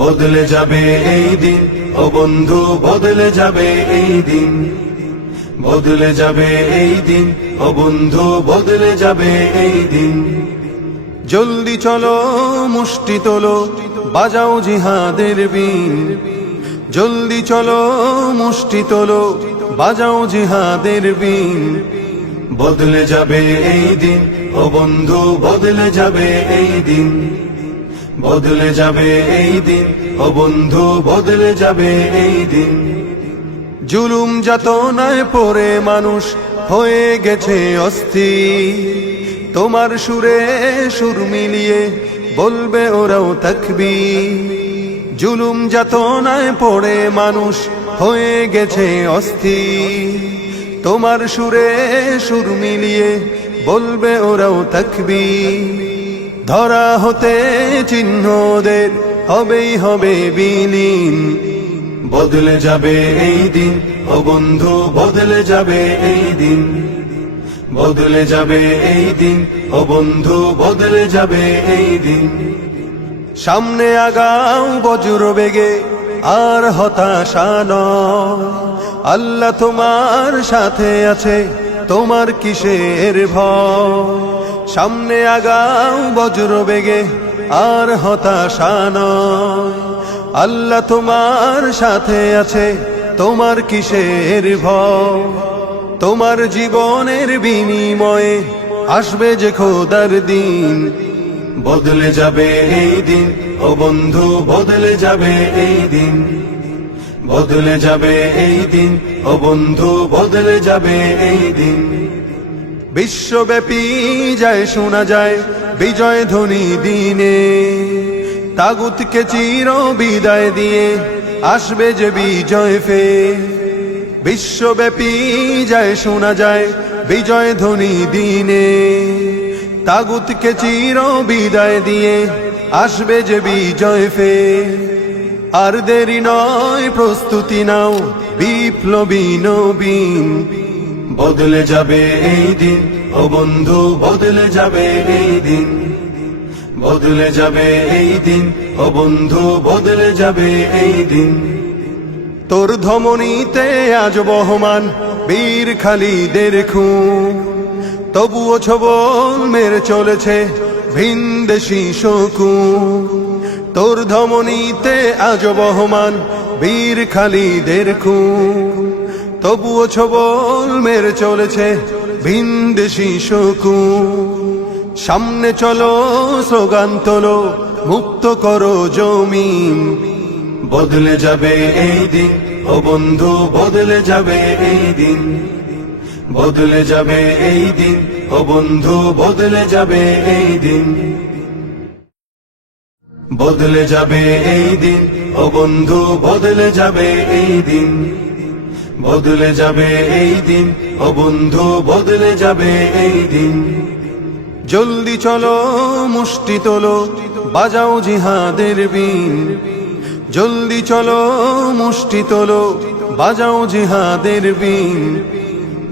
বদলে যাবে এই দিন, ও বন্ধু বদলে যাবে এই দিন, বদলে যাবে এই দিন, ও বন্ধু বদলে যাবে এই দিন। জলদি চলো মুষ্টি তোলো, বাজাও জিহাদের বিন। জলদি চলো মুষ্টি তোলো, বাজাও জিহাদের বিন। বদলে যাবে এই দিন, ও বন্ধু বদলে যাবে এই দিন, বদলে যাবে এই দিন, ও বন্ধু বদলে যাবে এই দিন। জুলুম যাতনায় পড়ে মানুষ হয়ে গেছে অস্থির, তোমার সুরে সুর মিলিয়ে বলবে ওরাও তাকবীর। জুলুম যাতনায় পড়ে মানুষ হয়ে গেছে অস্থির, তোমার সুরে সুর মিলিয়ে বলবে ওরাও তাকবীর। ধরা হতে চিহ্নদের হবেই হবে বিলীন। বদলে যাবে এই দিন, ও বন্ধু বদলে যাবে এই দিন, বদলে যাবে এই দিন, ও বন্ধু বদলে যাবে এই দিন। সামনে আগাও বজ্র বেগে, আর হতাশা নয়। আল্লাহ তোমার সাথে আছে, তোমার কিসের ভয়। সামনে আগাও বজ্র বেগে, আর হতাশা নয়। আল্লাহ তোমার সাথে আছে, তোমার কিসের ভয়। তোমার জীবনের বিনিময়ে আসবে যে খোদার দিন। বদলে যাবে এই দিন, ও বন্ধু বদলে যাবে এই দিন, বদলে যাবে এই দিন, ও বন্ধু বদলে যাবে এই দিন। বিশ্বব্যাপী যায় শোনা যায় বিজয় ধ্বনি দিনে, তাগুতকে চির বিদায় দিয়ে আসবে যে বিজয় ফের। বিশ্বব্যাপী যায় শোনা যায় বিজয় ধ্বনি দিনে, তাগুতকে চির বিদায় দিয়ে আসবে যে বিজয় ফের। আর দেরি নয়, প্রস্তুতি নাও বিপ্লবী নবীন। বদলে যাবে এই দিন, ও বন্ধু বদলে যাবে এই দিন, বদলে যাবে এই দিন, ও বন্ধু বদলে যাবে এই দিন। তোর ধমনীতে আজ বহমান বীর খালিদের খুন, তবুও ছবল মেরে চলেছে ভিনদেশী শকুন। তোর ধমনীতে আজ বহমান বীর খালিদের খুন, তবুও ছবল মেরে চলেছে ভিনদেশী শকুন। সামনে চলো স্লোগান তোলো, মুক্ত করো জমিন। বদলে যাবে এই দিন, ও বন্ধু বদলে যাবে এই দিন, বদলে যাবে এই দিন, ও বন্ধু বদলে যাবে এই দিন। বদলে যাবে এই দিন, ও বন্ধু বদলে যাবে এই দিন, বদলে যাবে এই দিন, ও বন্ধু বদলে যাবে এই দিন। জলদি চলো মুষ্টি তোলো, বাজাও জিহাদের বিন। জলদি চলো মুষ্টি তোলো, বাজাও জিহাদের বিন।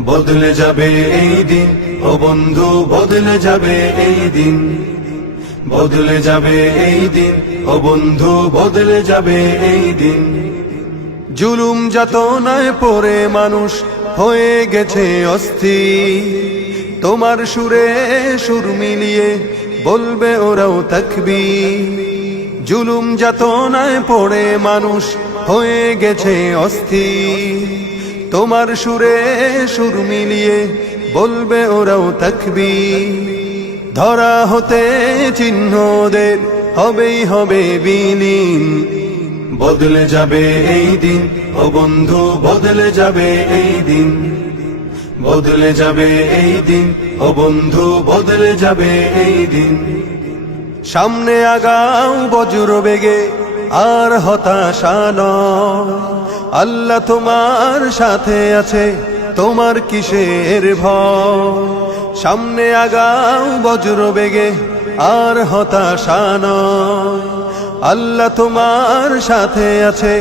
বদলে যাবে এই দিন, ও বন্ধু বদলে যাবে এই দিন, বদলে যাবে এই দিন, ও বন্ধু বদলে যাবে এই দিন। জুলুম যাতনায় পড়ে মানুষ হয়ে গেছে অস্থির, তোমার সুরে সুর মিলিয়ে বলবে ওরাও তাকবীর। জুলুম যাতনায় পড়ে মানুষ হয়ে গেছে অস্থির, তোমার সুরে সুর মিলিয়ে বলবে ওরাও তাকবীর। ধরা হতে চিহ্নদের হবেই হবে বিলীন। বদলে যাবে এই দিন, ও বন্ধু বদলে যাবে এই দিন, বদলে যাবে এই দিন, ও বন্ধু বদলে যাবে এই দিন। সামনে আগাও বজ্র বেগে, আর হতাশা নয়। আল্লাহ তোমার সাথে আছে, তোমার কিসের ভয়। সামনে আগাও বজ্র বেগে, আর হতাশা নয়। আল্লাহ তোমার সাথে আছে,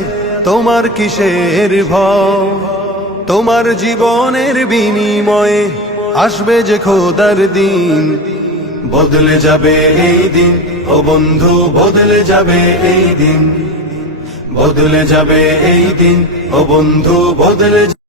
তোমার কিসের ভয়। তোমার জীবনের বিনিময়ে আসবে যে খোদার দিন। বদলে যাবে এই দিন, ও বন্ধু বদলে যাবে এই দিন, বদলে যাবে এই দিন, ও বন্ধু বদলে